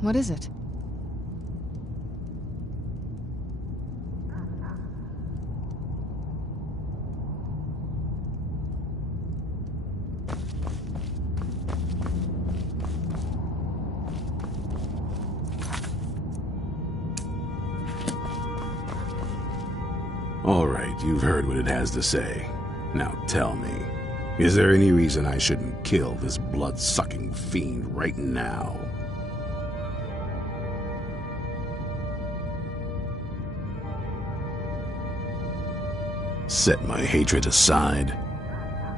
What is it? All right, you've heard what it has to say. Now tell me, is there any reason I shouldn't kill this blood-sucking fiend right now? Set my hatred aside?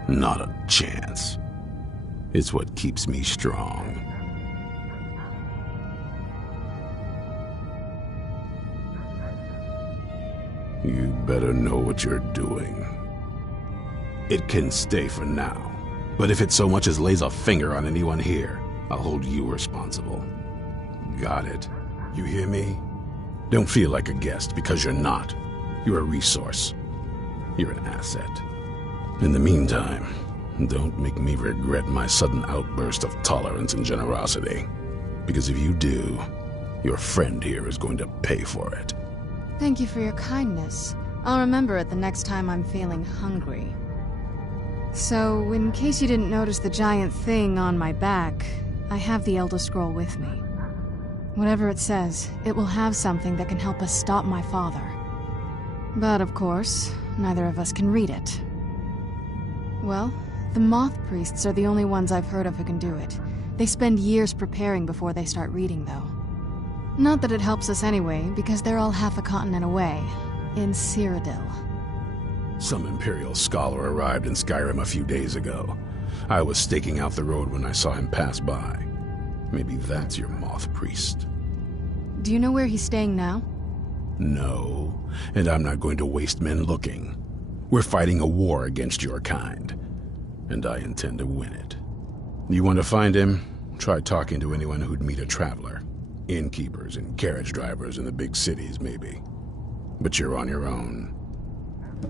Not a chance. It's what keeps me strong. You better know what you're doing. It can stay for now, but if it so much as lays a finger on anyone here, I'll hold you responsible. Got it? You hear me? Don't feel like a guest, because you're not. You're a resource. You're an asset. In the meantime, don't make me regret my sudden outburst of tolerance and generosity. Because if you do, your friend here is going to pay for it. Thank you for your kindness. I'll remember it the next time I'm feeling hungry. So, in case you didn't notice the giant thing on my back, I have the Elder Scroll with me. Whatever it says, it will have something that can help us stop my father. But of course, neither of us can read it. Well, the Moth Priests are the only ones I've heard of who can do it. They spend years preparing before they start reading, though. Not that it helps us anyway, because they're all half a continent away, in Cyrodiil. Some Imperial scholar arrived in Skyrim a few days ago. I was staking out the road when I saw him pass by. Maybe that's your Moth Priest. Do you know where he's staying now? No, and I'm not going to waste men looking. We're fighting a war against your kind, and I intend to win it. You want to find him? Try talking to anyone who'd meet a traveler. Innkeepers and carriage drivers in the big cities, maybe. But you're on your own.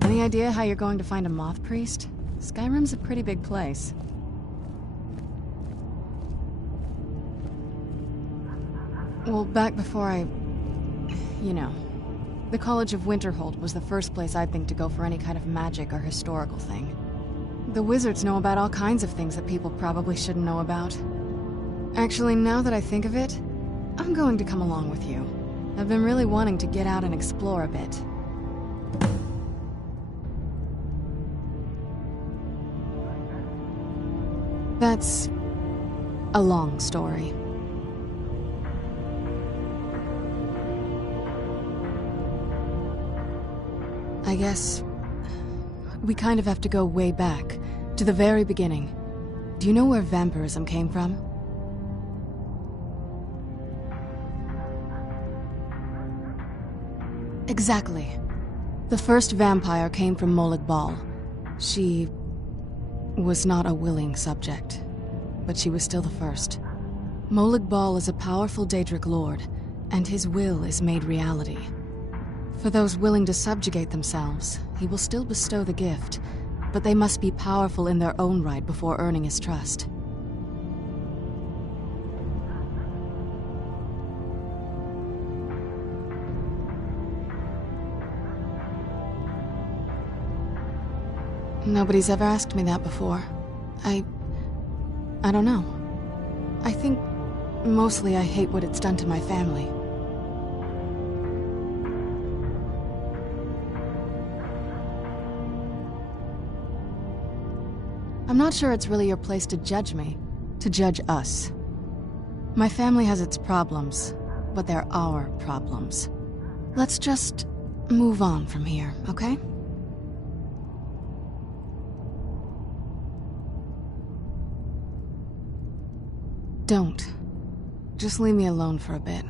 Any idea how you're going to find a Moth Priest? Skyrim's a pretty big place. Well, back before you know, the College of Winterhold was the first place I'd think to go for any kind of magic or historical thing. The wizards know about all kinds of things that people probably shouldn't know about. Actually, now that I think of it, I'm going to come along with you. I've been really wanting to get out and explore a bit. That's a long story. I guess we kind of have to go way back, to the very beginning. Do you know where vampirism came from? Exactly. The first vampire came from Molag Bal. She was not a willing subject, but she was still the first. Molag Bal is a powerful Daedric lord, and his will is made reality. For those willing to subjugate themselves, he will still bestow the gift, but they must be powerful in their own right before earning his trust. Nobody's ever asked me that before. I don't know. I think mostly I hate what it's done to my family. I'm not sure it's really your place to judge me, to judge us. My family has its problems, but they're our problems. Let's just move on from here, okay? Don't. Just leave me alone for a bit.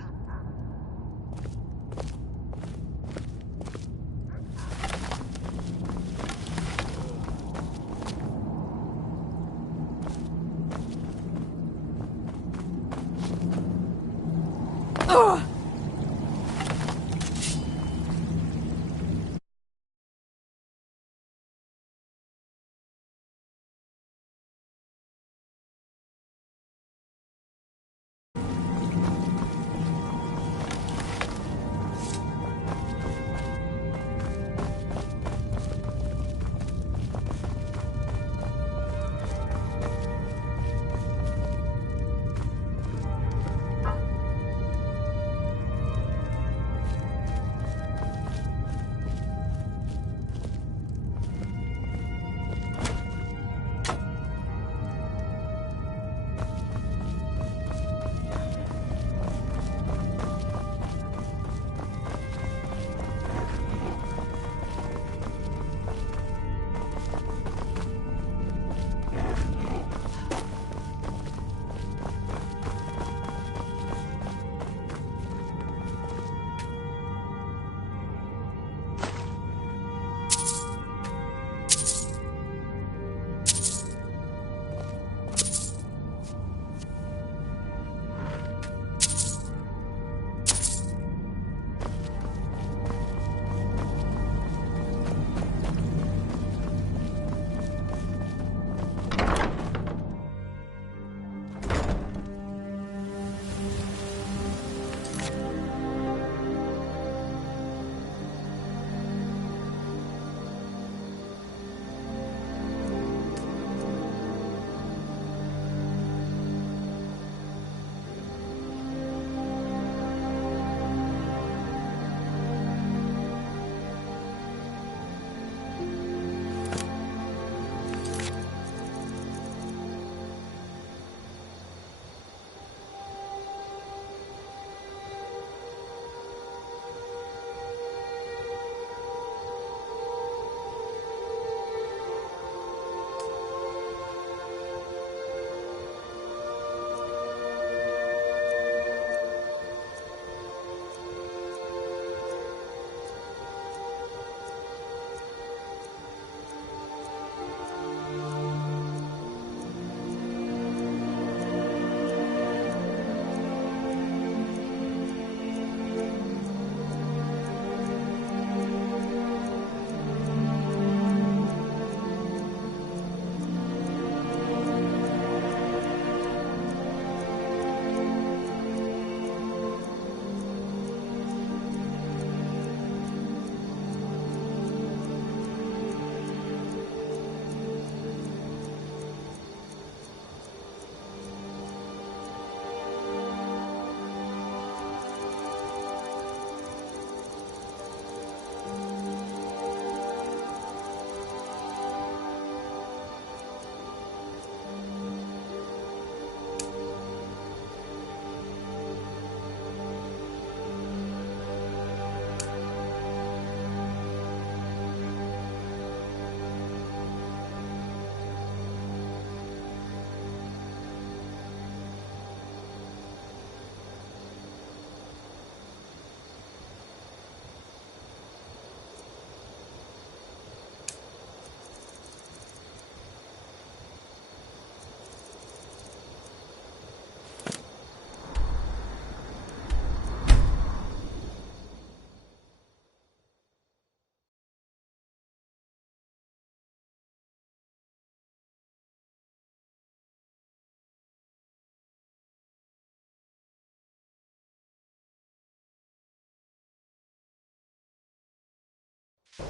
What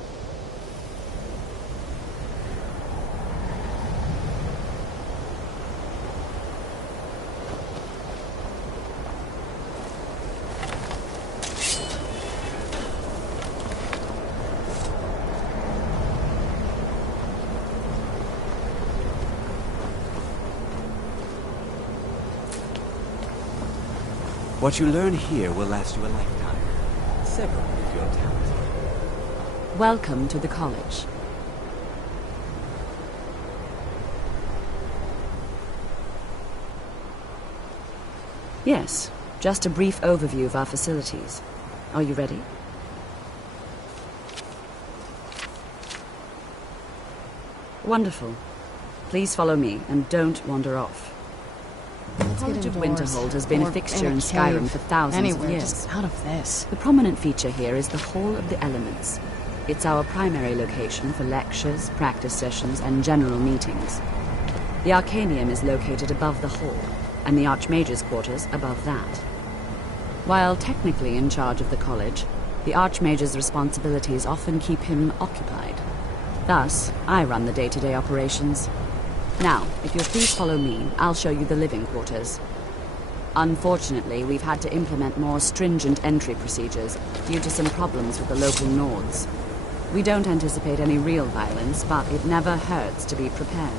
you learn here will last you a lifetime. Several if you're talented. Welcome to the college. Yes, just a brief overview of our facilities. Are you ready? Wonderful. Please follow me and don't wander off. The College of Winterhold has been a fixture in Skyrim for thousands of years. Just out of this. The prominent feature here is the Hall of the Elements. It's our primary location for lectures, practice sessions, and general meetings. The Arcanium is located above the hall, and the Archmage's quarters above that. While technically in charge of the college, the Archmage's responsibilities often keep him occupied. Thus, I run the day-to-day operations. Now, if you'll please follow me, I'll show you the living quarters. Unfortunately, we've had to implement more stringent entry procedures due to some problems with the local Nords. We don't anticipate any real violence, but it never hurts to be prepared.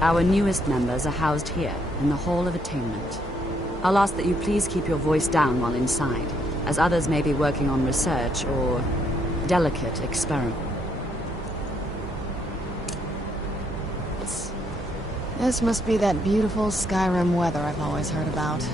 Our newest members are housed here, in the Hall of Attainment. I'll ask that you please keep your voice down while inside, as others may be working on research or delicate experiments. This must be that beautiful Skyrim weather I've always heard about.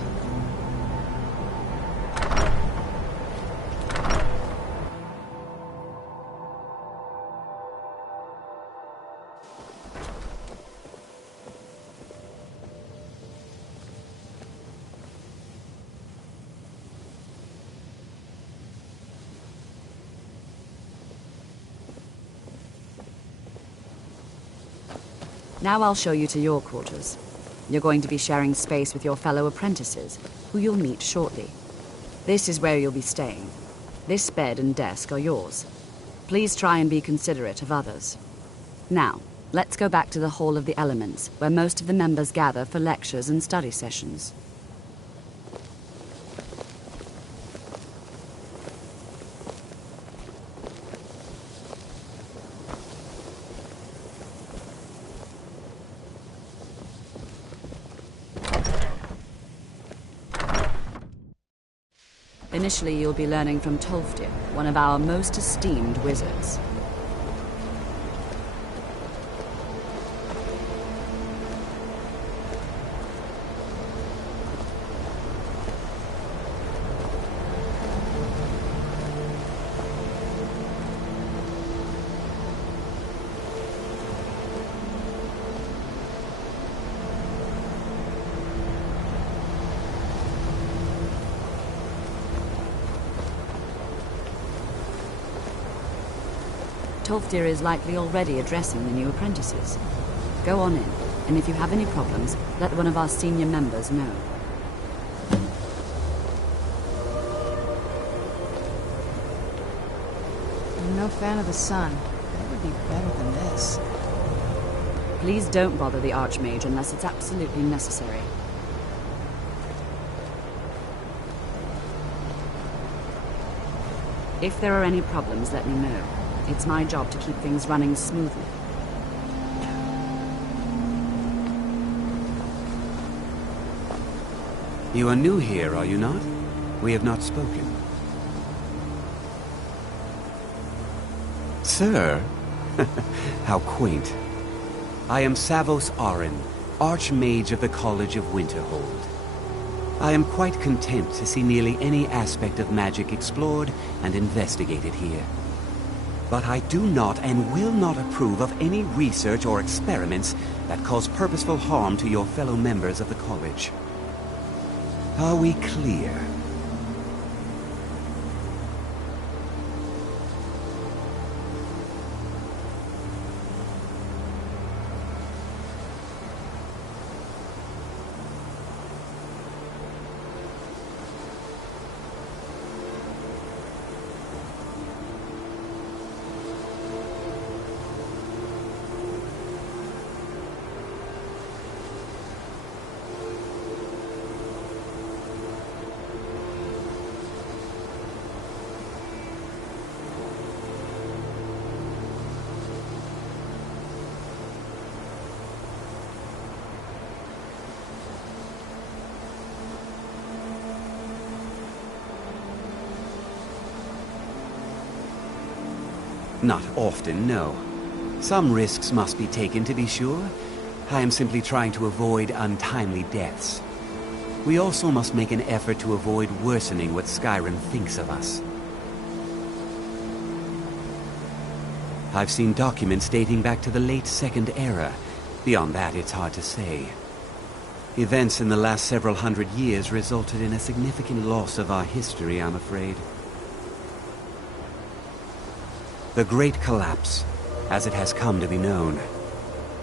Now I'll show you to your quarters. You're going to be sharing space with your fellow apprentices, who you'll meet shortly. This is where you'll be staying. This bed and desk are yours. Please try and be considerate of others. Now, let's go back to the Hall of the Elements, where most of the members gather for lectures and study sessions. Initially, you'll be learning from Tolfdir, one of our most esteemed wizards. Tolfdir is likely already addressing the new apprentices. Go on in, and if you have any problems, let one of our senior members know. I'm no fan of the sun. It would be better than this. Please don't bother the Archmage unless it's absolutely necessary. If there are any problems, let me know. It's my job to keep things running smoothly. You are new here, are you not? We have not spoken. Sir? How quaint. I am Savos Arin, Archmage of the College of Winterhold. I am quite content to see nearly any aspect of magic explored and investigated here. But I do not and will not approve of any research or experiments that cause purposeful harm to your fellow members of the college. Are we clear? Not often, no. Some risks must be taken, to be sure. I am simply trying to avoid untimely deaths. We also must make an effort to avoid worsening what Skyrim thinks of us. I've seen documents dating back to the late Second Era. Beyond that, it's hard to say. Events in the last several hundred years resulted in a significant loss of our history, I'm afraid. The Great Collapse, as it has come to be known.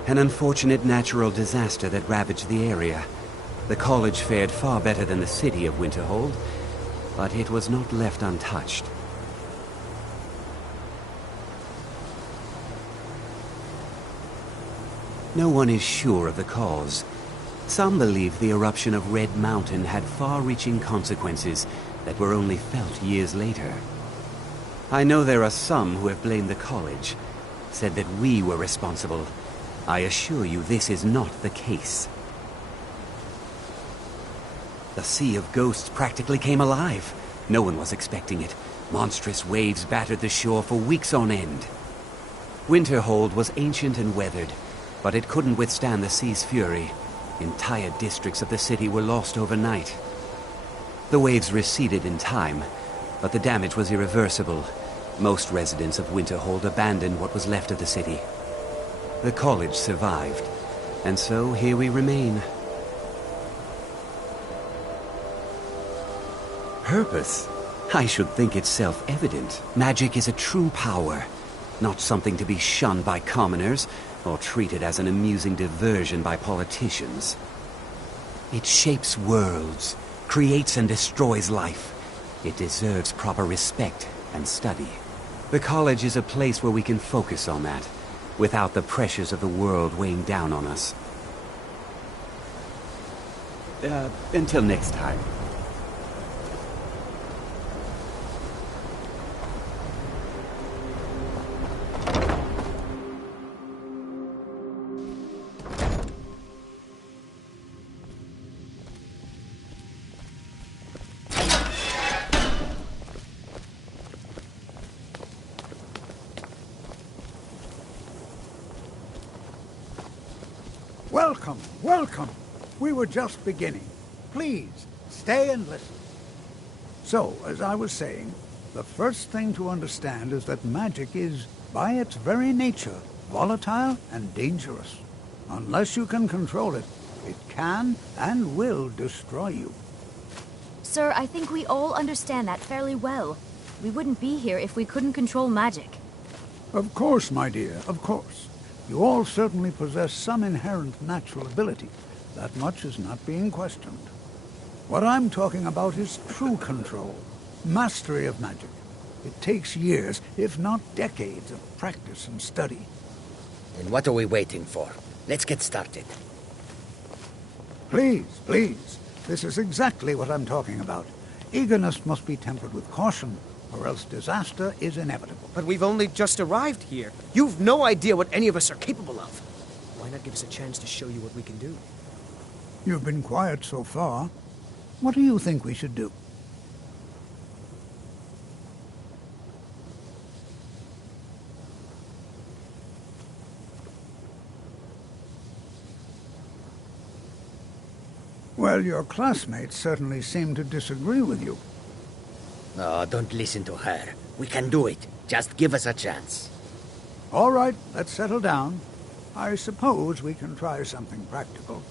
An unfortunate natural disaster that ravaged the area. The college fared far better than the city of Winterhold, but it was not left untouched. No one is sure of the cause. Some believe the eruption of Red Mountain had far-reaching consequences that were only felt years later. I know there are some who have blamed the college, said that we were responsible. I assure you this is not the case. The Sea of Ghosts practically came alive. No one was expecting it. Monstrous waves battered the shore for weeks on end. Winterhold was ancient and weathered, but it couldn't withstand the sea's fury. Entire districts of the city were lost overnight. The waves receded in time, but the damage was irreversible. Most residents of Winterhold abandoned what was left of the city. The college survived, and so here we remain. Purpose? I should think it's self-evident. Magic is a true power, not something to be shunned by commoners or treated as an amusing diversion by politicians. It shapes worlds, creates and destroys life. It deserves proper respect and study. The college is a place where we can focus on that, without the pressures of the world weighing down on us. Until next time. Welcome, welcome. We were just beginning. Please, stay and listen. So, as I was saying, the first thing to understand is that magic is, by its very nature, volatile and dangerous. Unless you can control it, it can and will destroy you. Sir, I think we all understand that fairly well. We wouldn't be here if we couldn't control magic. Of course, my dear, of course. You all certainly possess some inherent natural ability. That much is not being questioned. What I'm talking about is true control, mastery of magic. It takes years, if not decades, of practice and study. Then what are we waiting for? Let's get started. Please, please. This is exactly what I'm talking about. Eagerness must be tempered with caution, or else disaster is inevitable. But we've only just arrived here. You've no idea what any of us are capable of. Why not give us a chance to show you what we can do? You've been quiet so far. What do you think we should do? Well, your classmates certainly seem to disagree with you. Oh, don't listen to her. We can do it. Just give us a chance. All right, let's settle down. I suppose we can try something practical.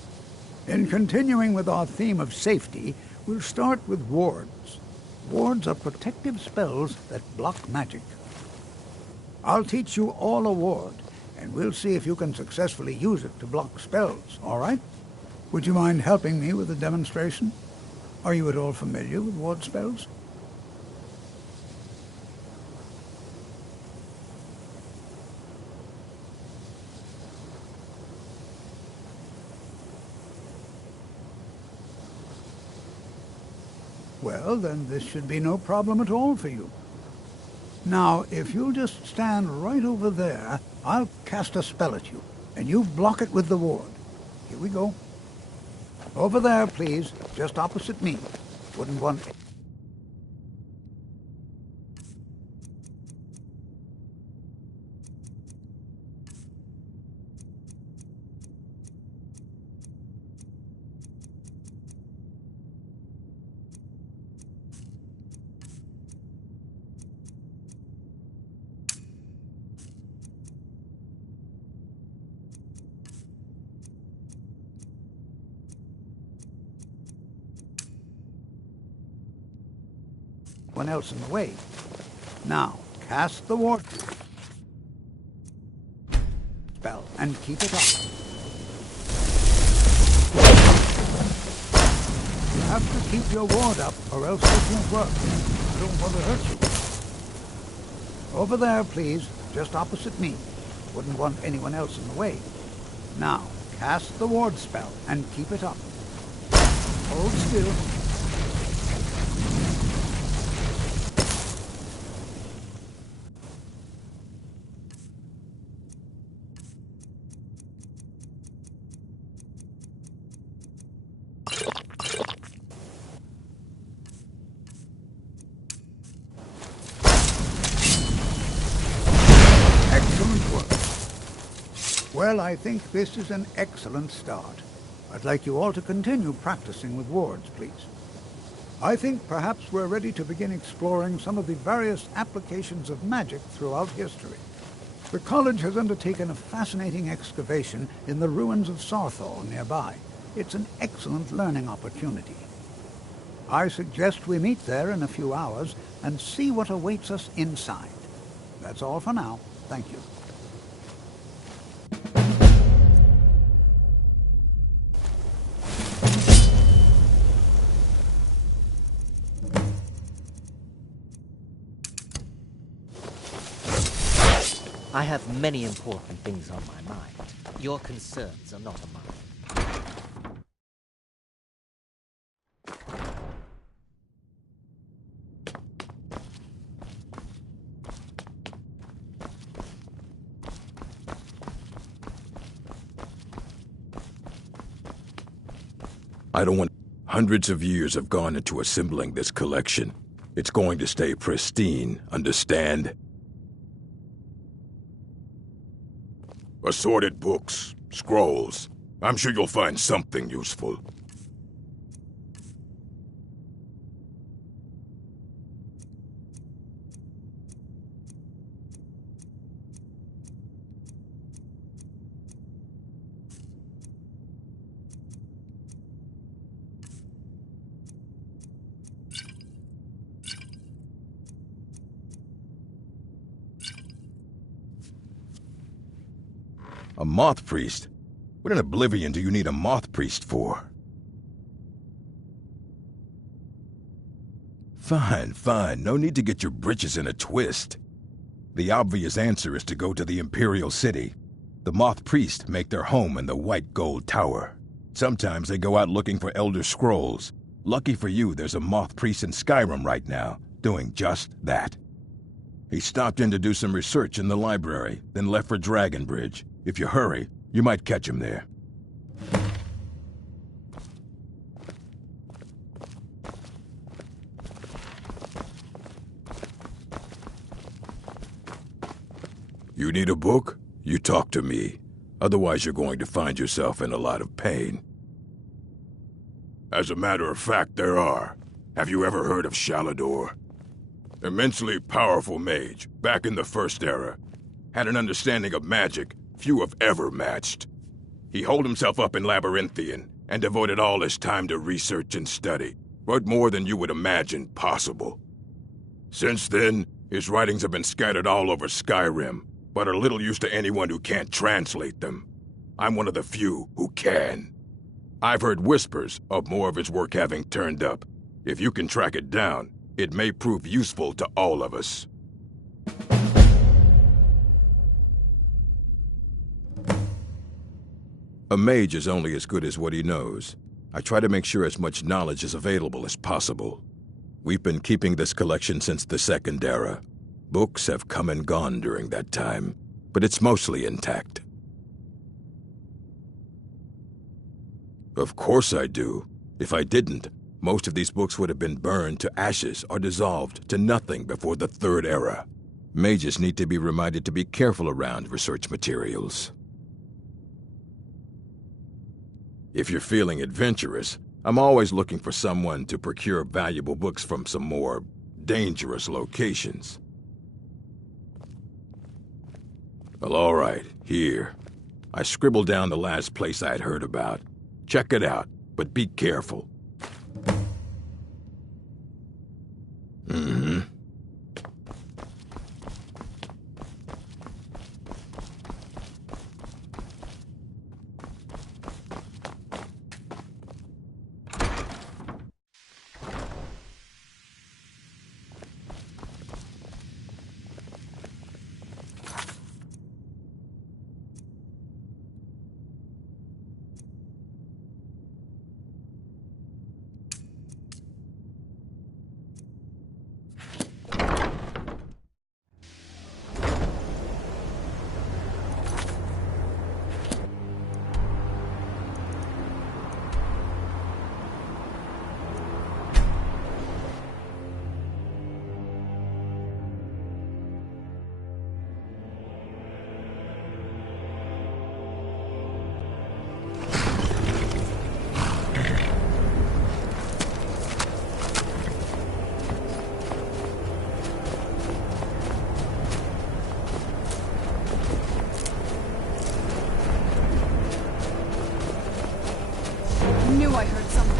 In continuing with our theme of safety, we'll start with wards. Wards are protective spells that block magic. I'll teach you all a ward, and we'll see if you can successfully use it to block spells, all right? Would you mind helping me with a demonstration? Are you at all familiar with ward spells? Well, then this should be no problem at all for you. Now, if you'll just stand right over there, I'll cast a spell at you, and you block it with the ward. Here we go. Over there, please, just opposite me. Wouldn't want... one else in the way. Now, cast the ward spell and keep it up. You have to keep your ward up or else it won't work. I don't want to hurt you. Over there, please, just opposite me. Wouldn't want anyone else in the way. Now, cast the ward spell and keep it up. Hold still. Well, I think this is an excellent start. I'd like you all to continue practicing with wards, please. I think perhaps we're ready to begin exploring some of the various applications of magic throughout history. The college has undertaken a fascinating excavation in the ruins of Sarthal nearby. It's an excellent learning opportunity. I suggest we meet there in a few hours and see what awaits us inside. That's all for now. Thank you. I have many important things on my mind. Your concerns are not mine. I don't want... Hundreds of years have gone into assembling this collection. It's going to stay pristine, understand? Assorted books, scrolls. I'm sure you'll find something useful. A moth priest? What in oblivion do you need a moth priest for? Fine, fine. No need to get your britches in a twist. The obvious answer is to go to the Imperial City. The moth priests make their home in the White Gold Tower. Sometimes they go out looking for Elder Scrolls. Lucky for you, there's a moth priest in Skyrim right now, doing just that. He stopped in to do some research in the library, then left for Dragonbridge. If you hurry, you might catch him there. You need a book? You talk to me. Otherwise, you're going to find yourself in a lot of pain. As a matter of fact, there are. Have you ever heard of Shalador? Immensely powerful mage, back in the First Era. Had an understanding of magic few have ever matched. He holed himself up in Labyrinthian and devoted all his time to research and study, but more than you would imagine possible. Since then, his writings have been scattered all over Skyrim, but are little use to anyone who can't translate them. I'm one of the few who can. I've heard whispers of more of his work having turned up. If you can track it down, it may prove useful to all of us. A mage is only as good as what he knows. I try to make sure as much knowledge is available as possible. We've been keeping this collection since the Second Era. Books have come and gone during that time, but it's mostly intact. Of course I do. If I didn't, most of these books would have been burned to ashes or dissolved to nothing before the Third Era. Mages need to be reminded to be careful around research materials. If you're feeling adventurous, I'm always looking for someone to procure valuable books from some more dangerous locations. Well, all right, here. I scribbled down the last place I'd heard about. Check it out, but be careful. Mm-hmm. Knew I heard something.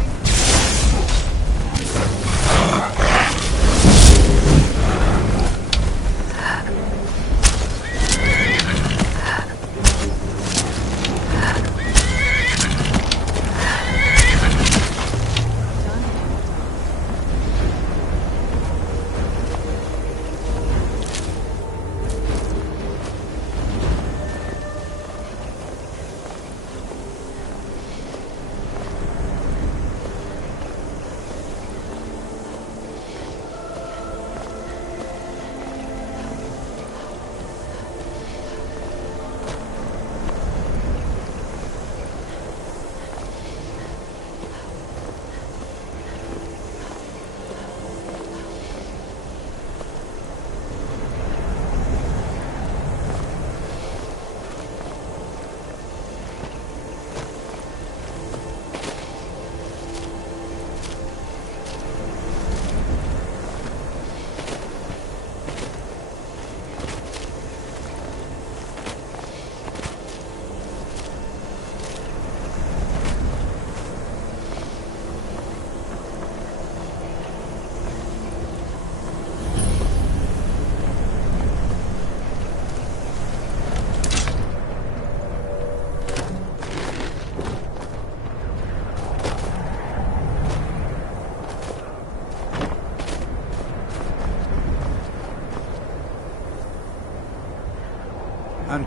And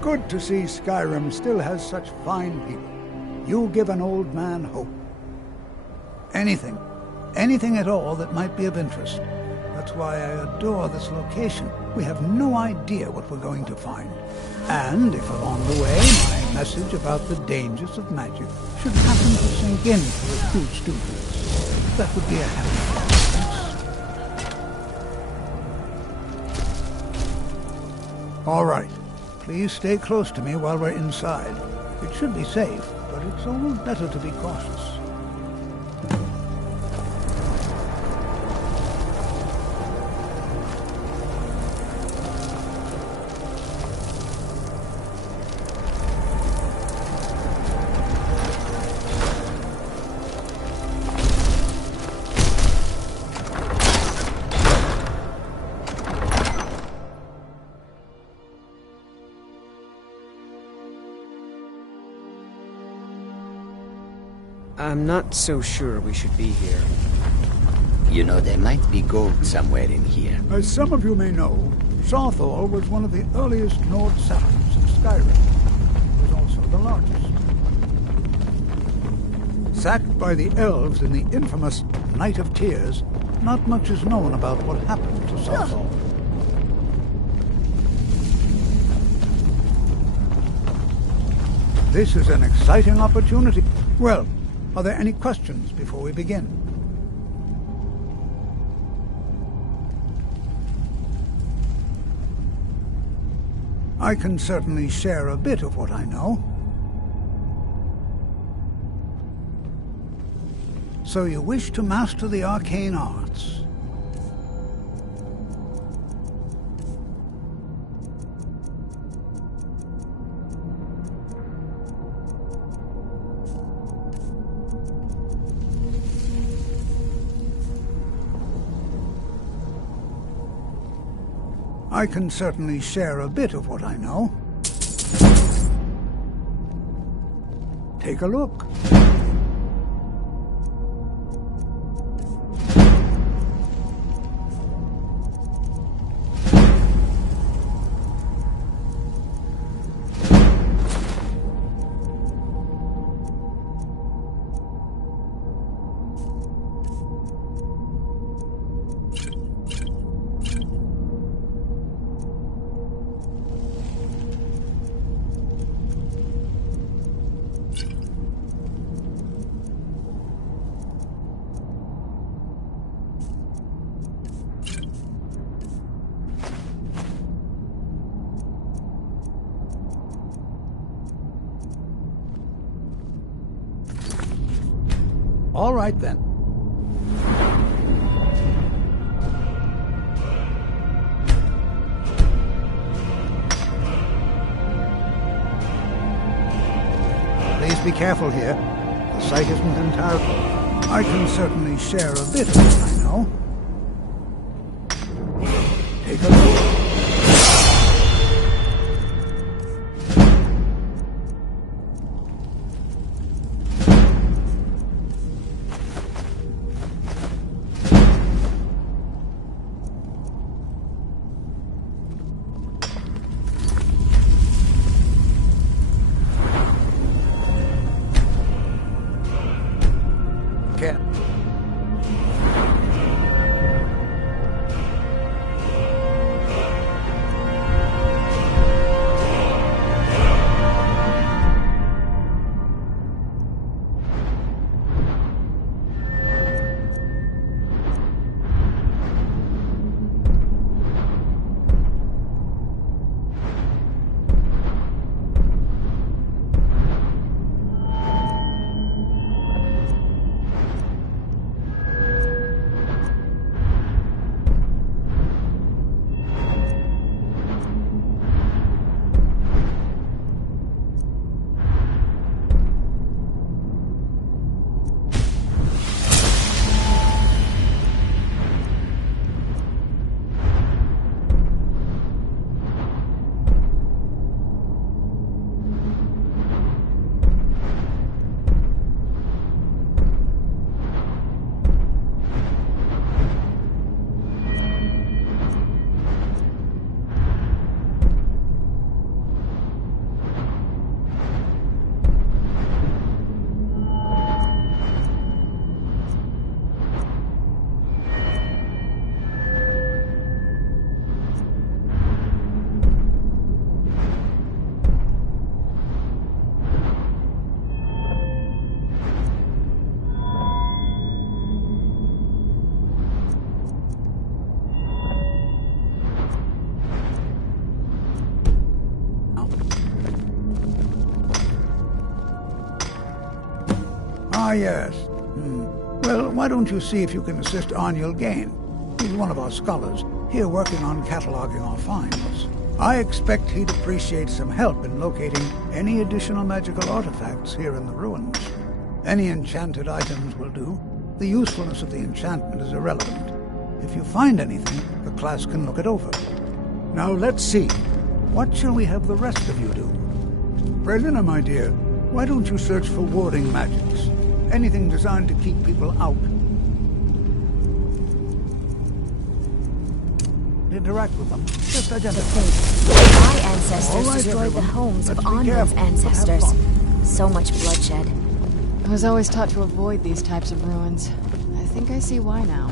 good to see Skyrim still has such fine people. You give an old man hope. Anything at all that might be of interest. That's why I adore this location. We have no idea what we're going to find. And if along the way my message about the dangers of magic should happen to sink in for a few students, that would be a happy coincidence. All right. Please stay close to me while we're inside. It should be safe, but it's always better to be cautious. I'm not so sure we should be here. You know, there might be gold somewhere in here. As some of you may know, Sarthor was one of the earliest Nord settlements of Skyrim. It was also the largest. Sacked by the elves in the infamous Night of Tears, not much is known about what happened to Sarthor. This is an exciting opportunity. Well, are there any questions before we begin? I can certainly share a bit of what I know. So you wish to master the arcane arts? I can certainly share a bit of what I know. Take a look. All right, then. Please be careful here. The site isn't entirely... I can certainly share a bit of what I know. Take a look. Ah, yes. Well, why don't you see if you can assist Arniel Gain? He's one of our scholars, here working on cataloging our finds. I expect he'd appreciate some help in locating any additional magical artifacts here in the ruins. Any enchanted items will do. The usefulness of the enchantment is irrelevant. If you find anything, the class can look it over. Now let's see. What shall we have the rest of you do? Brelina, my dear, why don't you search for warding magics? Anything designed to keep people out. Interact with them. Just identify. My ancestors All right, destroyed the everyone. homes of Let's be Anwen's careful. Have ancestors. fun. So much bloodshed. I was always taught to avoid these types of ruins. I think I see why now.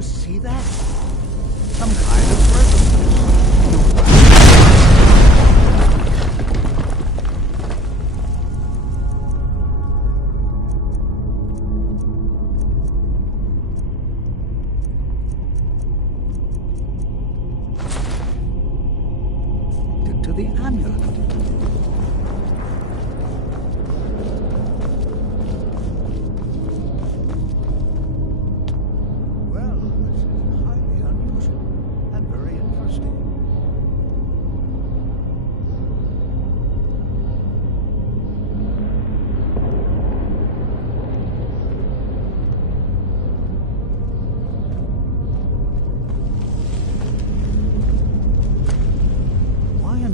See that? Some kind of resonance. To the amulet.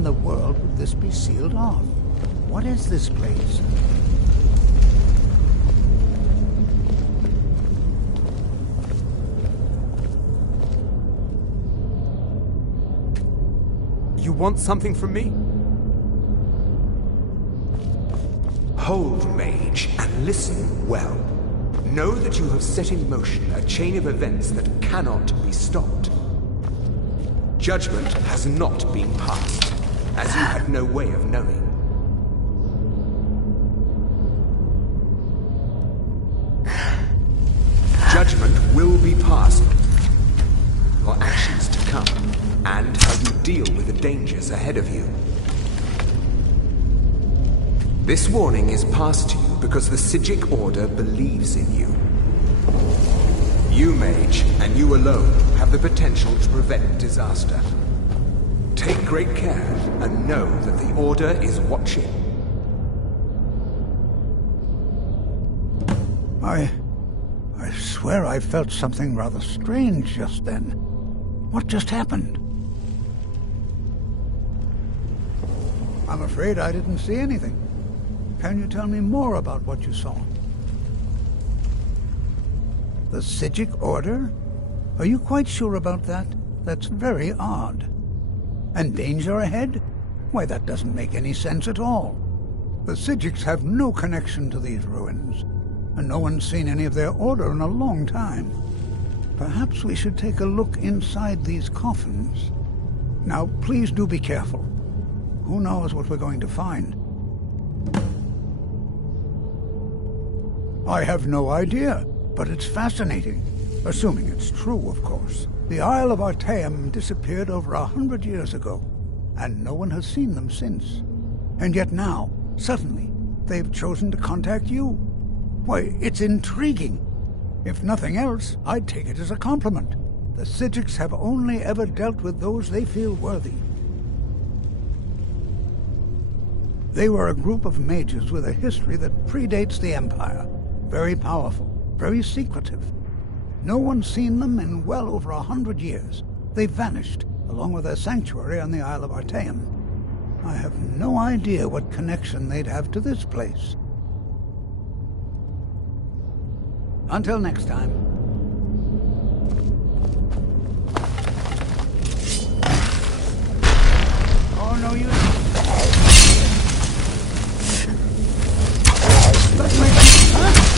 The world would this be sealed off? What is this place? You want something from me? Hold, mage, and listen well. Know that you have set in motion a chain of events that cannot be stopped. Judgment has not been passed, as you had no way of knowing. Judgment will be passed. Your actions to come, and how you deal with the dangers ahead of you. This warning is passed to you because the Psijic Order believes in you. You, mage, and you alone, have the potential to prevent disaster. Take great care, and know that the Order is watching. I swear I felt something rather strange just then. What just happened? I'm afraid I didn't see anything. Can you tell me more about what you saw? The Psijic Order? Are you quite sure about that? That's very odd. And danger ahead? Why, that doesn't make any sense at all. The Psijics have no connection to these ruins, and no one's seen any of their order in a long time. Perhaps we should take a look inside these coffins. Now, please do be careful. Who knows what we're going to find? I have no idea, but it's fascinating. Assuming it's true, of course. The Isle of Artaeum disappeared over 100 years ago, and no one has seen them since. And yet now, suddenly, they've chosen to contact you. Why, it's intriguing. If nothing else, I'd take it as a compliment. The Psijics have only ever dealt with those they feel worthy. They were a group of mages with a history that predates the Empire. Very powerful, very secretive. No one's seen them in well over 100 years. They vanished, along with their sanctuary on the Isle of Artaeum. I have no idea what connection they'd have to this place. Until next time. Oh, no, you... That's my... Huh?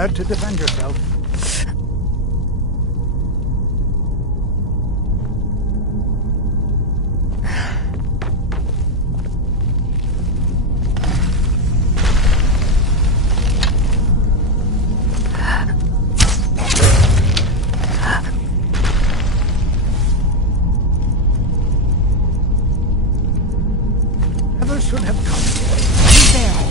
prepared to defend yourself. Never should have come here. There.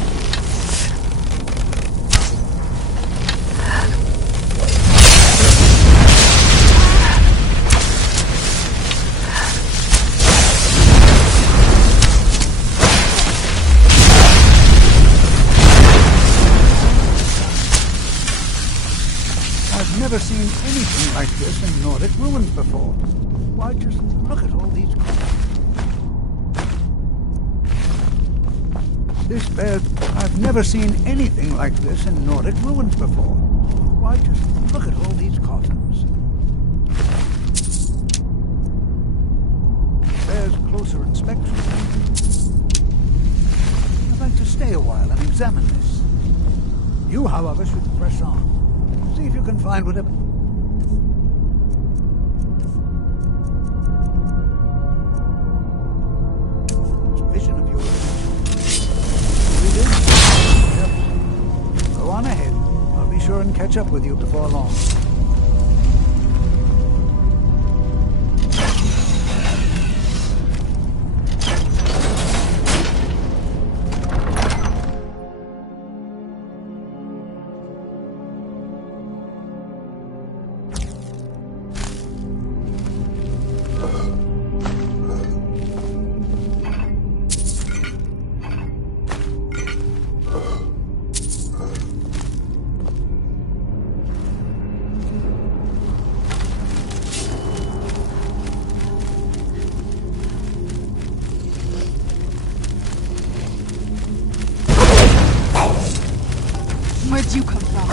I've never seen anything like this in Nordic ruins before. Why, just look at all these columns. This bears... I've never seen anything like this in Nordic ruins before. Why, just look at all these coffins. Bears closer inspection. I'd like to stay a while and examine this. You, however, should press on. See if you can find whatever... Vision of your Go on ahead. I'll be sure and catch up with you before long. Where'd you come from?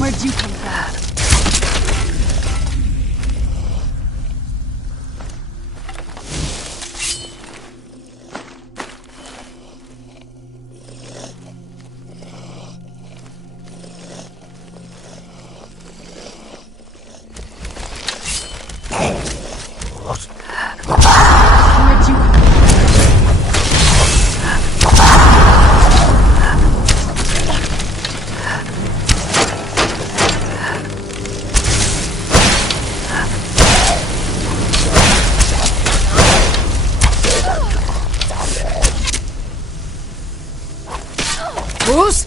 Where'd you come from? Where'd you come from? Who's?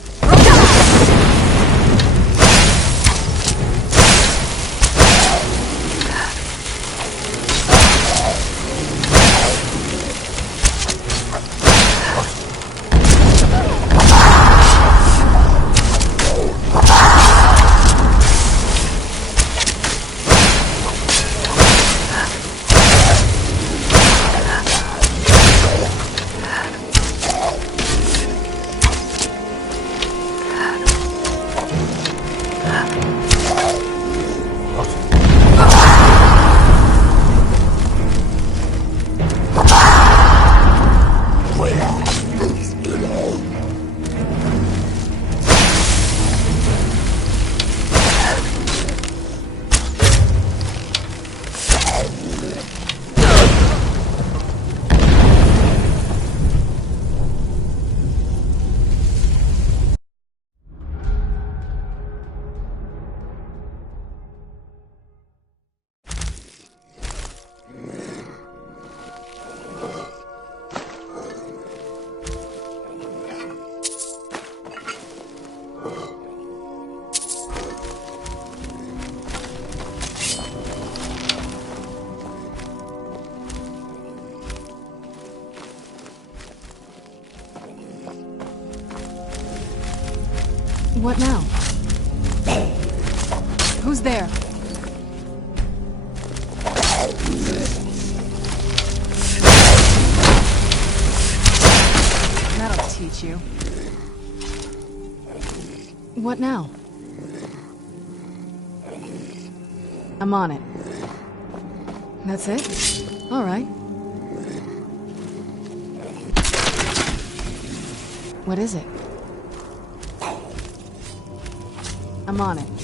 What now? Who's there? That'll teach you. What now? I'm on it. That's it? All right. What is it? I'm on it.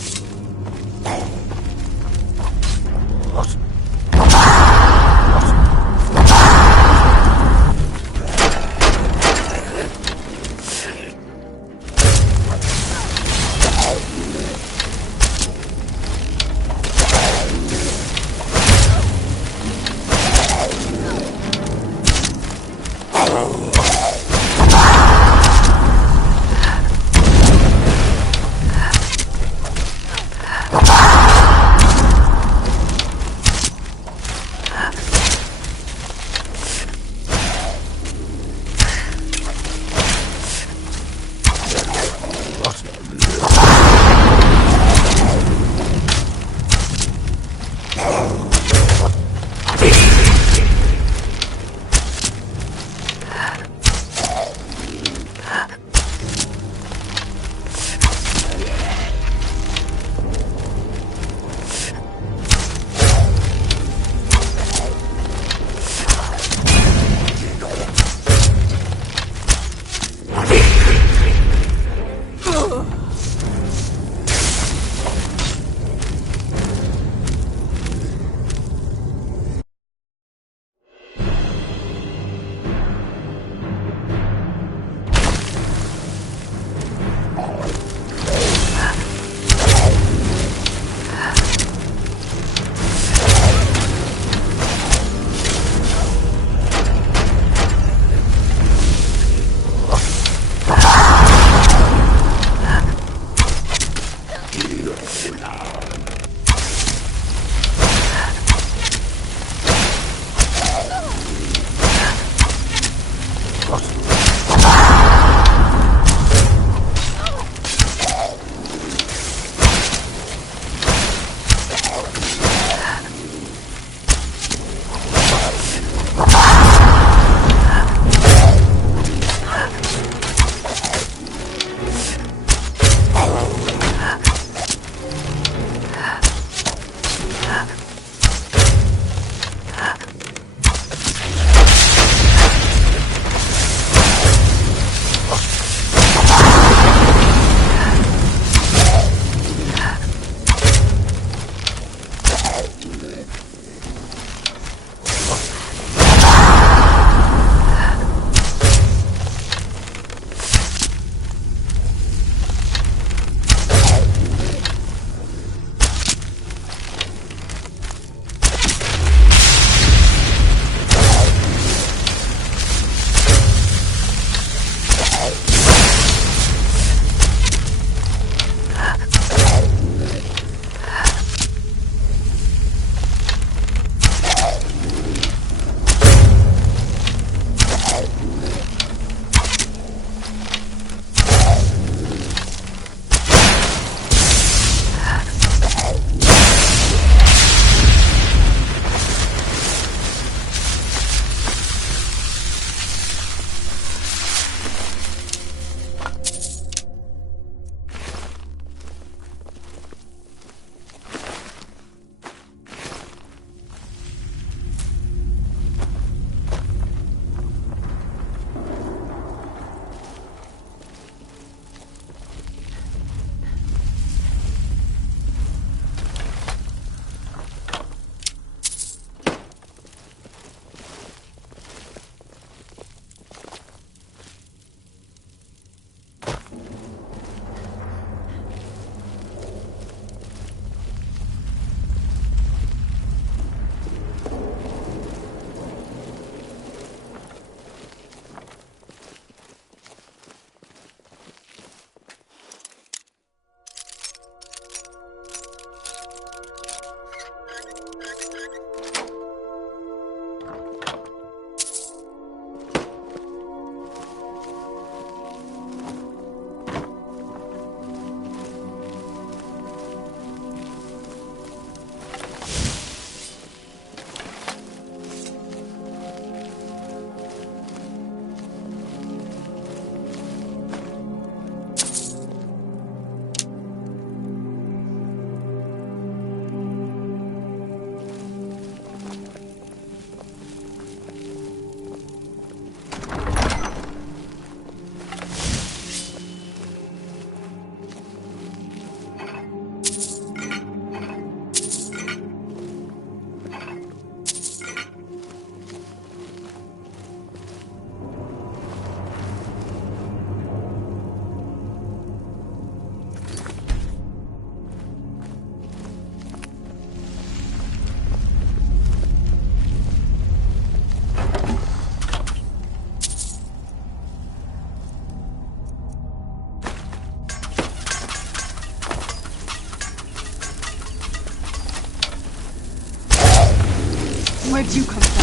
Where'd you come from?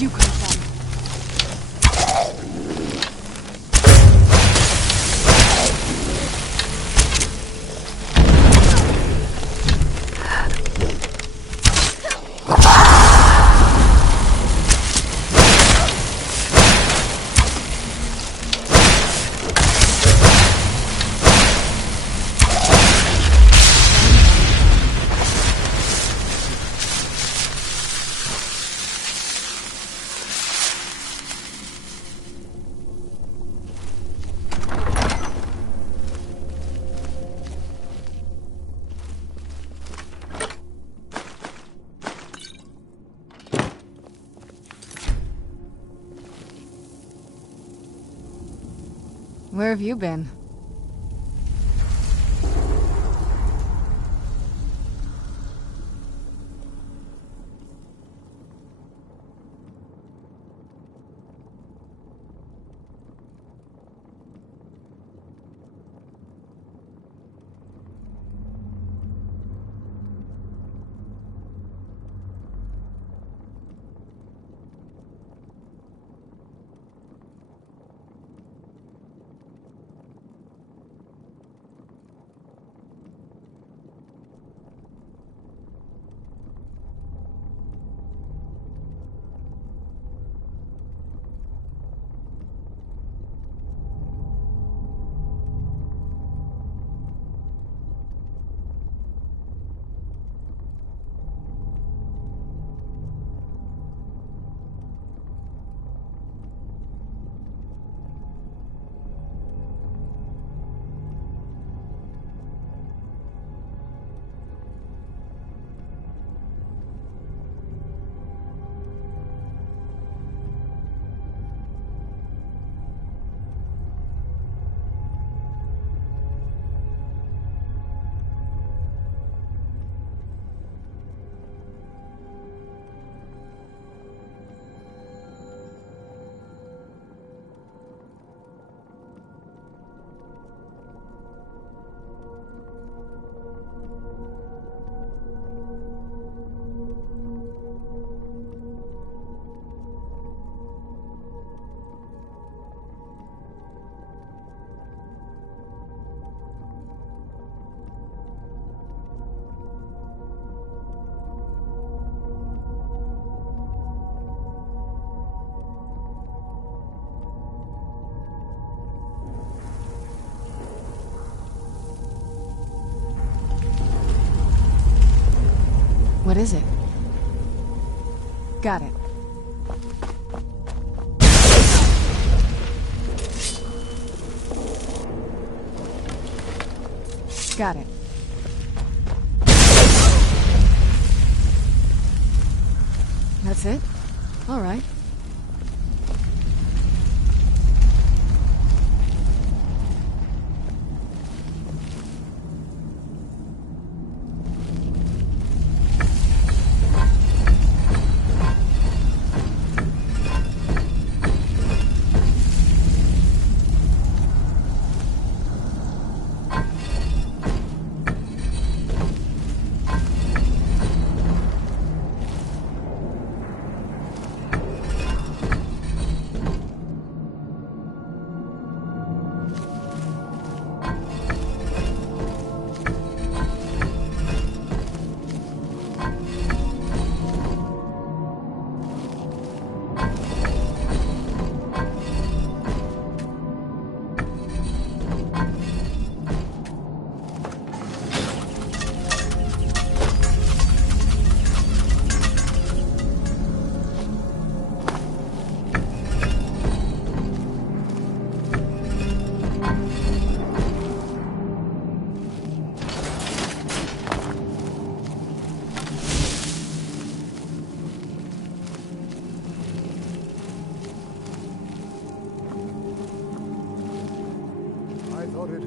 you come from? Where have you been? What is it? Got it. Got it. That's it? All right.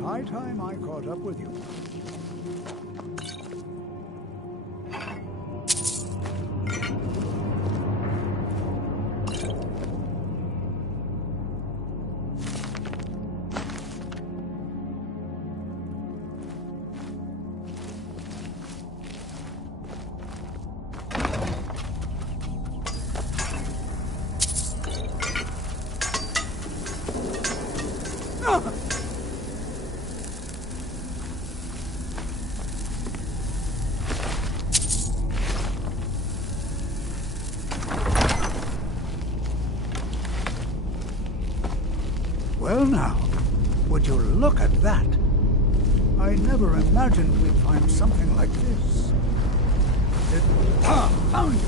High time I caught up with you. Well now, would you look at that? I never imagined we'd find something like this. Found you!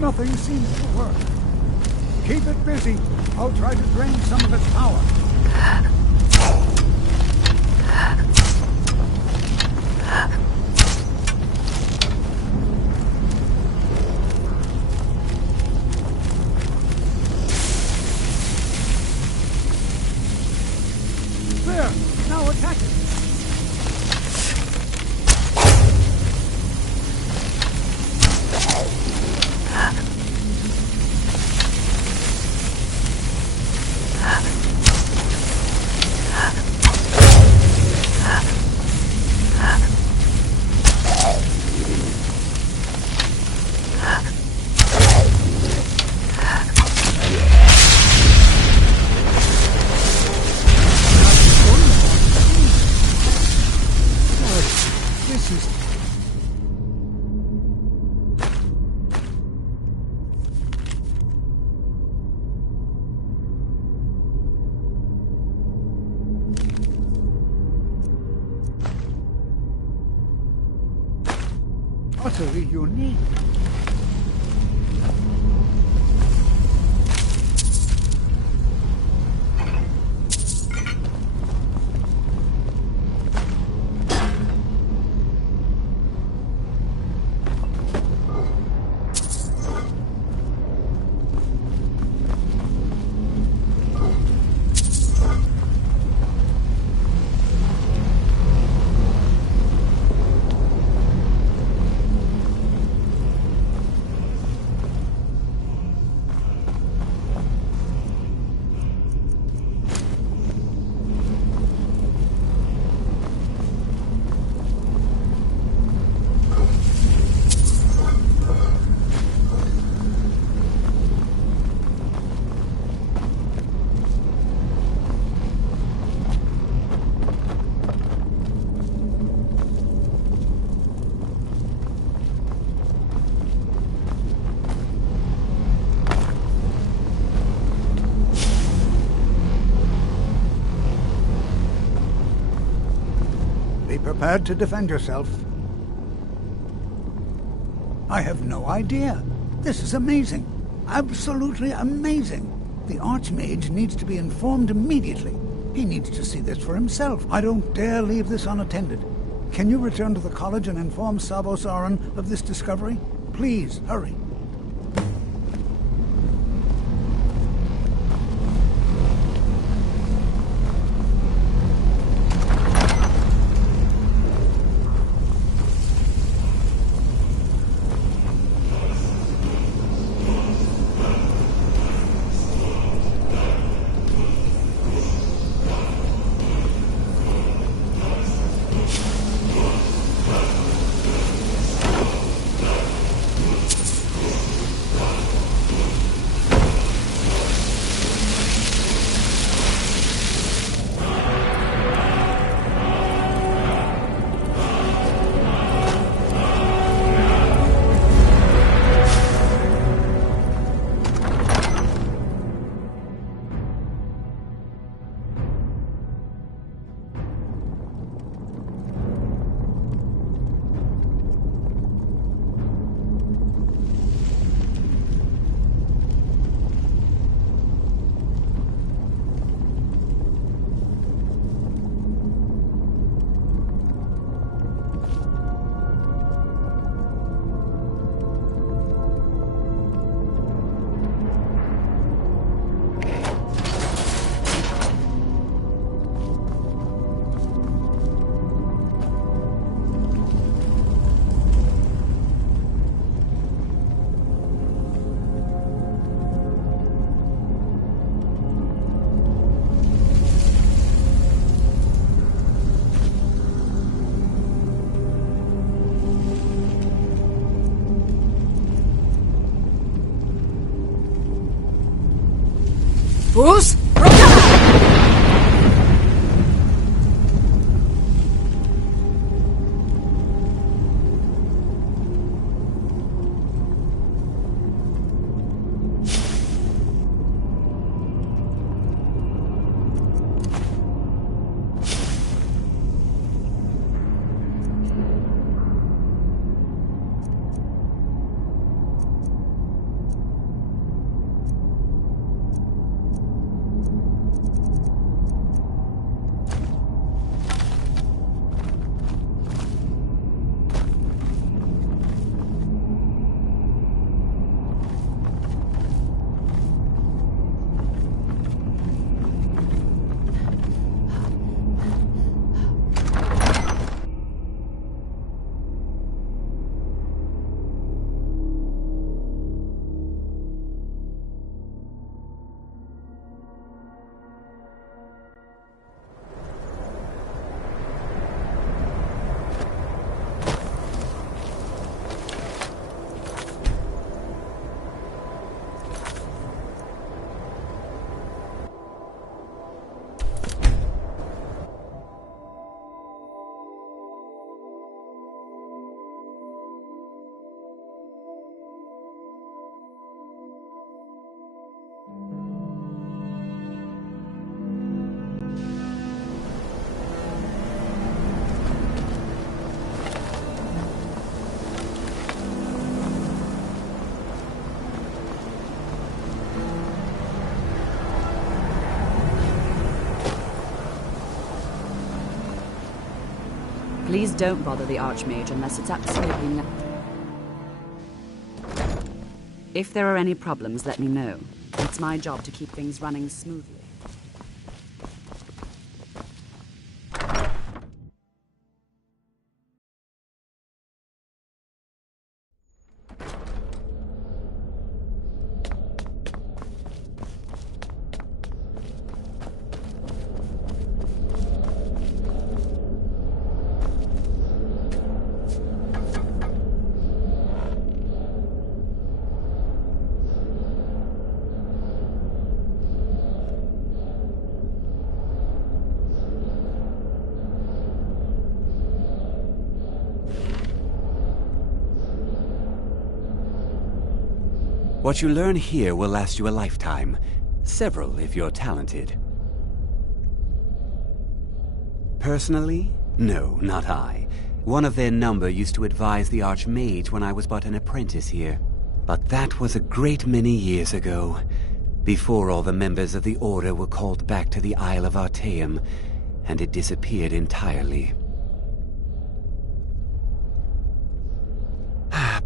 Nothing seems to work. Keep it busy. I'll try to drain some of its power. There! Now attack it! Utterly unique. Prepared to defend yourself. I have no idea. This is amazing. Absolutely amazing. The Archmage needs to be informed immediately. He needs to see this for himself. I don't dare leave this unattended. Can you return to the college and inform Sabo Saran of this discovery? Please, hurry. Bruce? Please don't bother the Archmage unless it's absolutely If there are any problems, let me know. It's my job to keep things running smoothly. What you learn here will last you a lifetime. Several, if you're talented. Personally? No, not I. One of their number used to advise the Archmage when I was but an apprentice here. But that was a great many years ago, before all the members of the Order were called back to the Isle of Artaeum, and it disappeared entirely.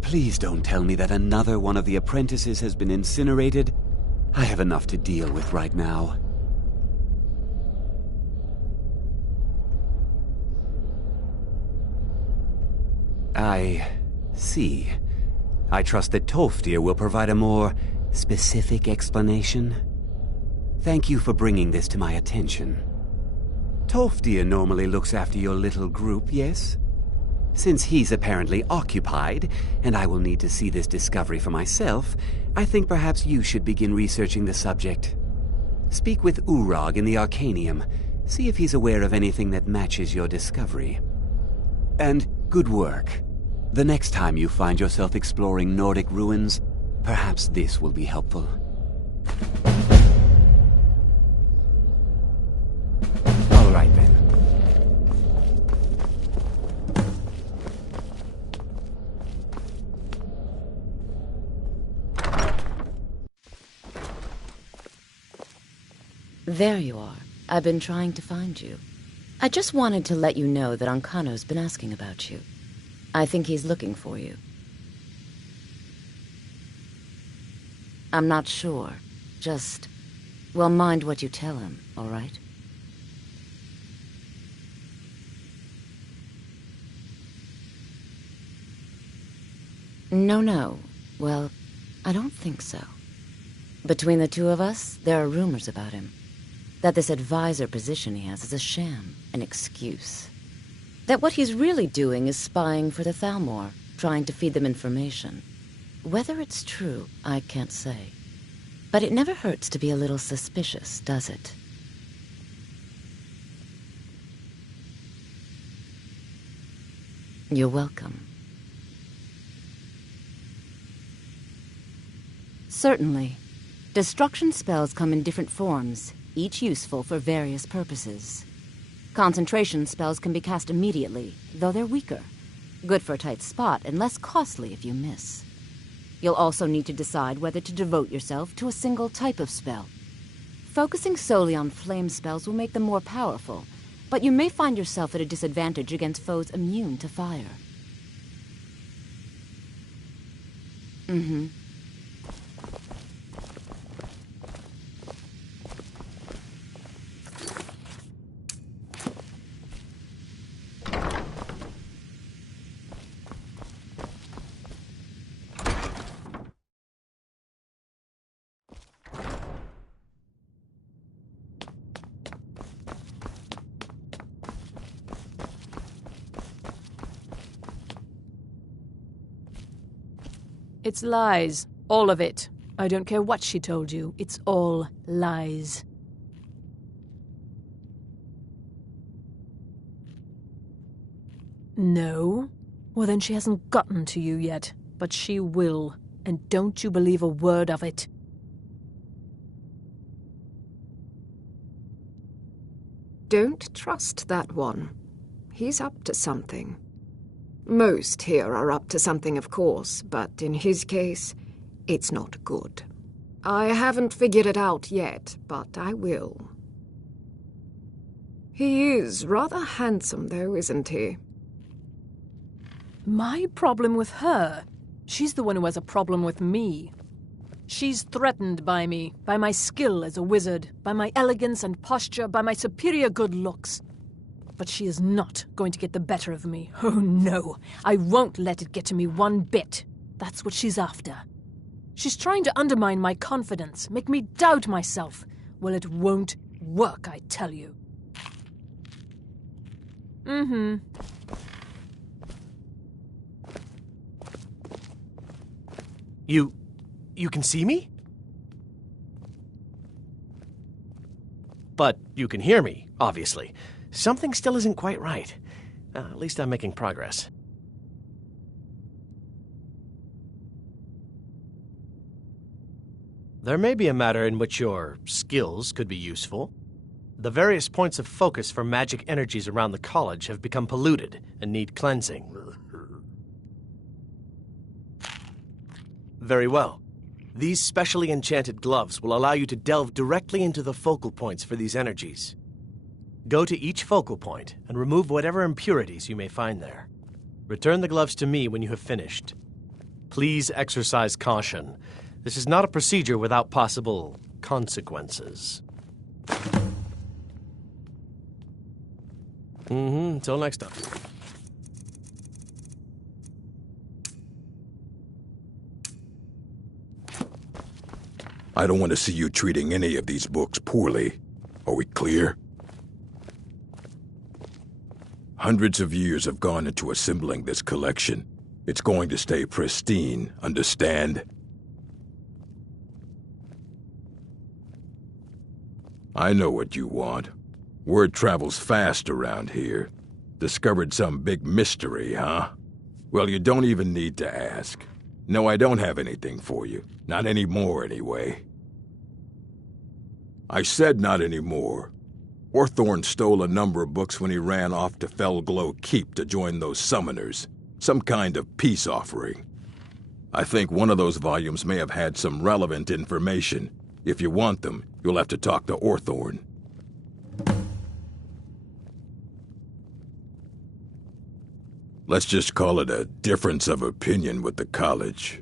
Please don't tell me that another one of the apprentices has been incinerated. I have enough to deal with right now. I see. I trust that Tolfdir will provide a more specific explanation. Thank you for bringing this to my attention. Tolfdir normally looks after your little group, yes? Since he's apparently occupied, and I will need to see this discovery for myself, I think perhaps you should begin researching the subject. Speak with Urag in the Arcanium. See if he's aware of anything that matches your discovery. And good work. The next time you find yourself exploring Nordic ruins, perhaps this will be helpful. All right then. There you are. I've been trying to find you. I just wanted to let you know that Ankano's been asking about you. I think he's looking for you. I'm not sure. Just, well, mind what you tell him, all right? No. Well, I don't think so. Between the two of us, there are rumors about him. That this advisor position he has is a sham, an excuse. That what he's really doing is spying for the Thalmor, trying to feed them information. Whether it's true, I can't say. But it never hurts to be a little suspicious, does it? You're welcome. Certainly. Destruction spells come in different forms, each useful for various purposes. Concentration spells can be cast immediately, though they're weaker. Good for a tight spot and less costly if you miss. You'll also need to decide whether to devote yourself to a single type of spell. Focusing solely on flame spells will make them more powerful, but you may find yourself at a disadvantage against foes immune to fire. It's lies. All of it. I don't care what she told you. It's all lies. No? Well, then she hasn't gotten to you yet. But she will. And don't you believe a word of it. Don't trust that one. He's up to something. Most here are up to something, of course, but in his case, it's not good. I haven't figured it out yet, but I will. He is rather handsome, though, isn't he? My problem with her? She's the one who has a problem with me. She's threatened by me, by my skill as a wizard, by my elegance and posture, by my superior good looks. But she is not going to get the better of me. Oh no, I won't let it get to me one bit. That's what she's after. She's trying to undermine my confidence, make me doubt myself. Well, it won't work, I tell you. Mm-hmm. You can see me? But you can hear me, obviously. Something still isn't quite right. At least I'm making progress. There may be a matter in which your skills could be useful. The various points of focus for magic energies around the college have become polluted and need cleansing. Very well. These specially enchanted gloves will allow you to delve directly into the focal points for these energies. Go to each focal point and remove whatever impurities you may find there. Return the gloves to me when you have finished. Please exercise caution. This is not a procedure without possible consequences. Until next time. I don't want to see you treating any of these books poorly. Are we clear? Hundreds of years have gone into assembling this collection. It's going to stay pristine, understand? I know what you want. Word travels fast around here. Discovered some big mystery, huh? Well, you don't even need to ask. No, I don't have anything for you. Not anymore, anyway. I said not anymore. Orthorn stole a number of books when he ran off to Felglow Keep to join those summoners. Some kind of peace offering. I think one of those volumes may have had some relevant information. If you want them, you'll have to talk to Orthorn. Let's just call it a difference of opinion with the college.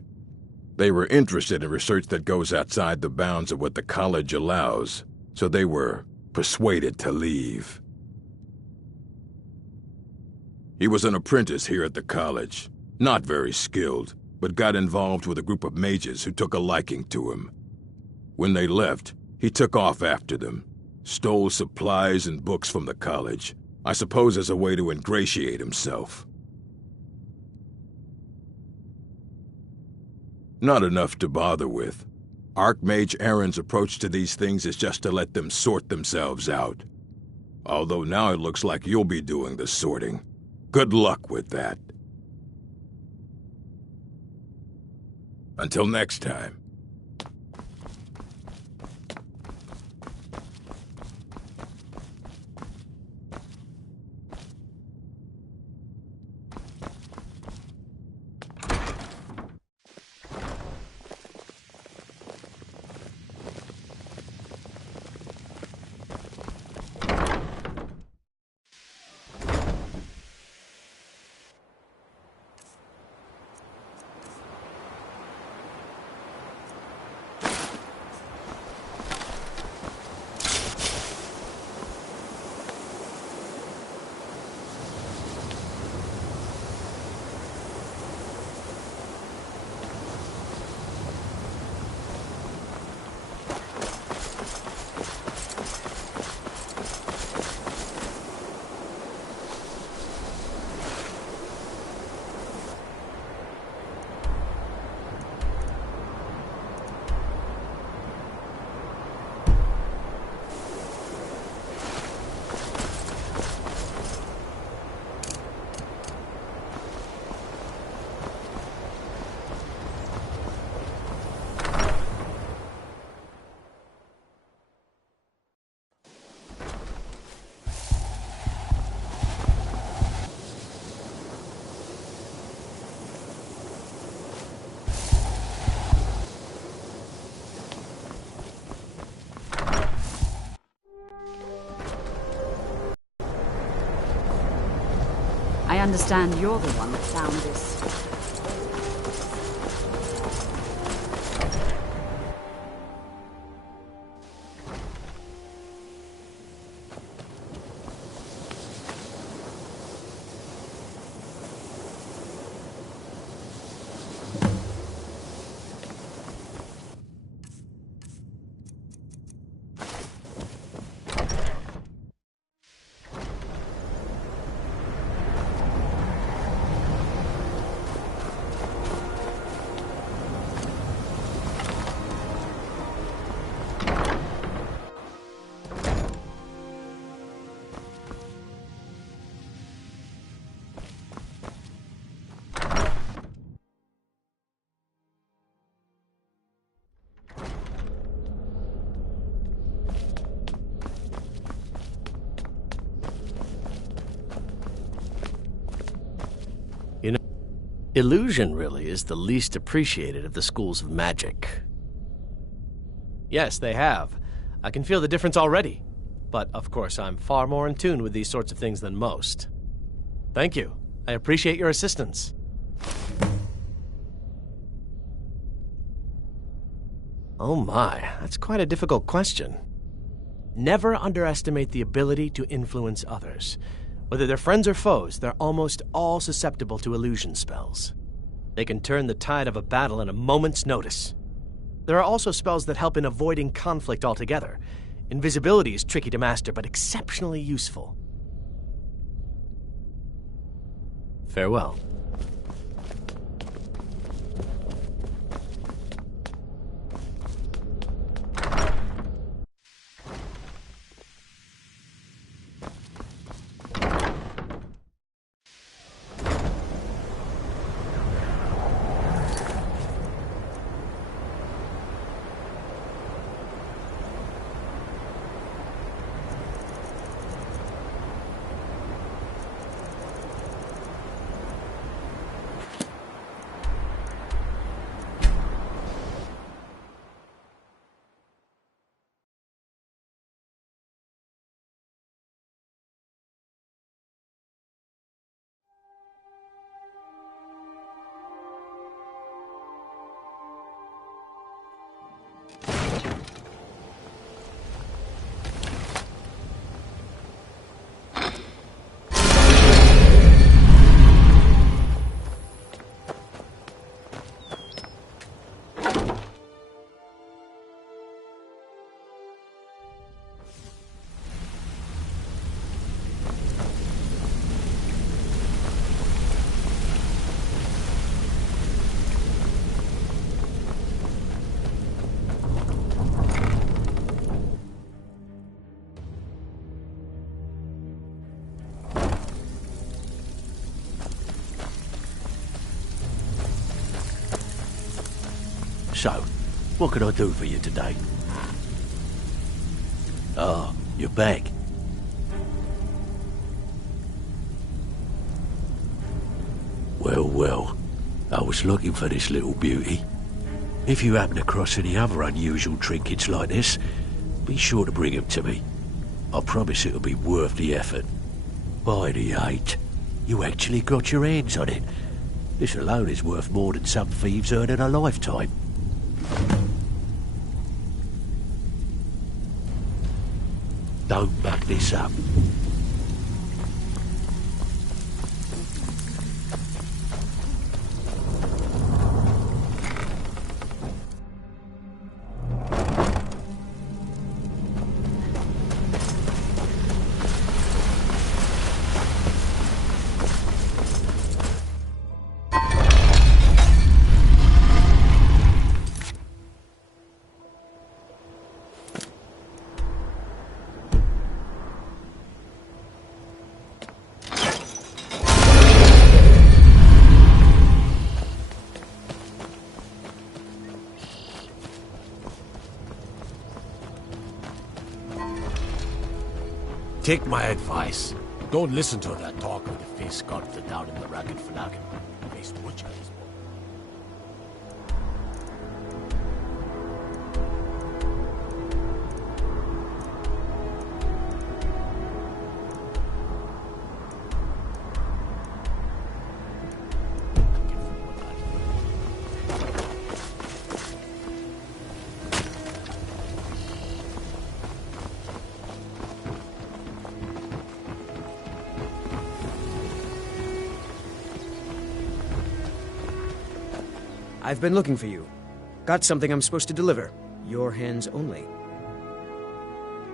They were interested in research that goes outside the bounds of what the college allows, so they were persuaded to leave. He was an apprentice here at the college, not very skilled, but got involved with a group of mages who took a liking to him. When they left, he took off after them, stole supplies and books from the college, I suppose as a way to ingratiate himself. Not enough to bother with. Archmage Aaron's approach to these things is just to let them sort themselves out. Although now it looks like you'll be doing the sorting. Good luck with that. Until next time. understand you're the one that found this. Illusion, really, is the least appreciated of the schools of magic. Yes, they have. I can feel the difference already. But, of course, I'm far more in tune with these sorts of things than most. Thank you. I appreciate your assistance. Oh my, that's quite a difficult question. Never underestimate the ability to influence others. Whether they're friends or foes, they're almost all susceptible to illusion spells. They can turn the tide of a battle in a moment's notice. There are also spells that help in avoiding conflict altogether. Invisibility is tricky to master, but exceptionally useful. Farewell. So, what can I do for you today? Ah, you're back. Well, I was looking for this little beauty. If you happen across any other unusual trinkets like this, be sure to bring them to me. I promise it'll be worth the effort. By the 8, you actually got your hands on it. This alone is worth more than some thieves earn in a lifetime. Don't muck this up. Take my advice. Don't listen to that talk of the face sculptor down in the ragged flagon. Face butcher is I've been looking for you. Got something I'm supposed to deliver. Your hands only.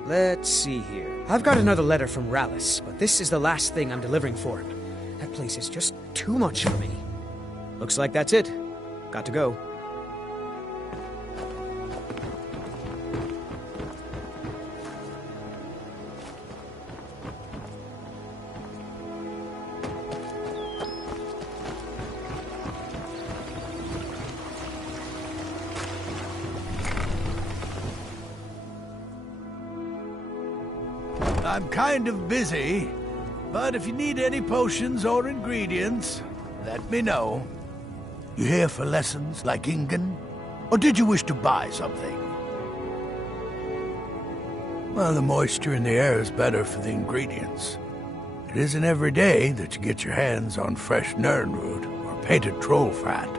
Let's see here. I've got another letter from Rallis, but this is the last thing I'm delivering for him. That place is just too much for me. Looks like that's it. Got to go. I'm kind of busy, but if you need any potions or ingredients, let me know. You here for lessons like Ingen? Or did you wish to buy something? Well, the moisture in the air is better for the ingredients. It isn't every day that you get your hands on fresh nirnroot or painted troll fat.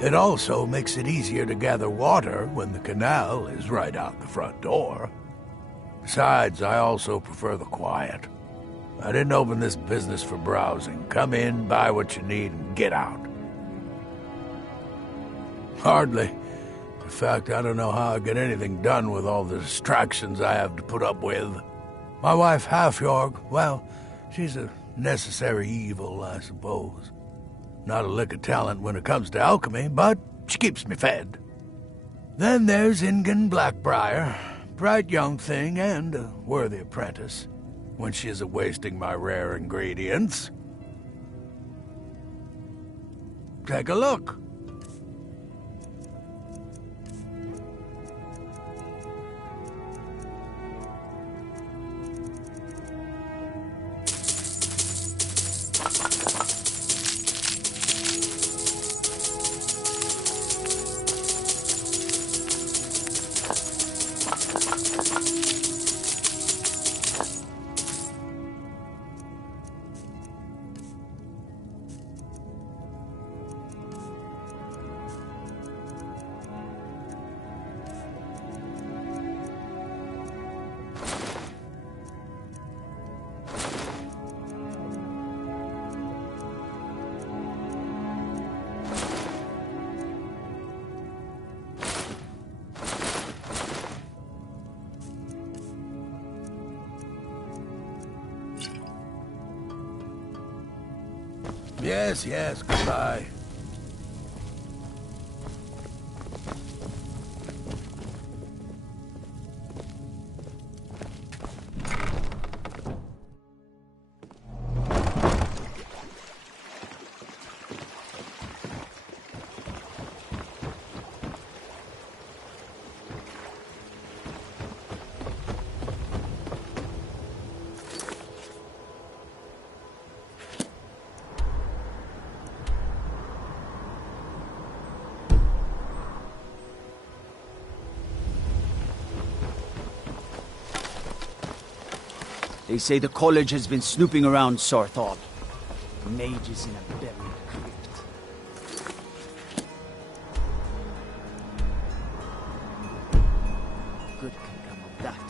It also makes it easier to gather water when the canal is right out the front door. Besides, I also prefer the quiet. I didn't open this business for browsing. Come in, buy what you need, and get out. Hardly. In fact, I don't know how I get anything done with all the distractions I have to put up with. My wife, Halfjorg, well, she's a necessary evil, I suppose. Not a lick of talent when it comes to alchemy, but she keeps me fed. Then there's Ingen Blackbriar. Bright young thing and a worthy apprentice, when she isn't wasting my rare ingredients. Take a look. Yes, goodbye. They say the college has been snooping around Sarthal. Mages in a buried crypt. Good can come of that.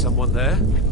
Someone there?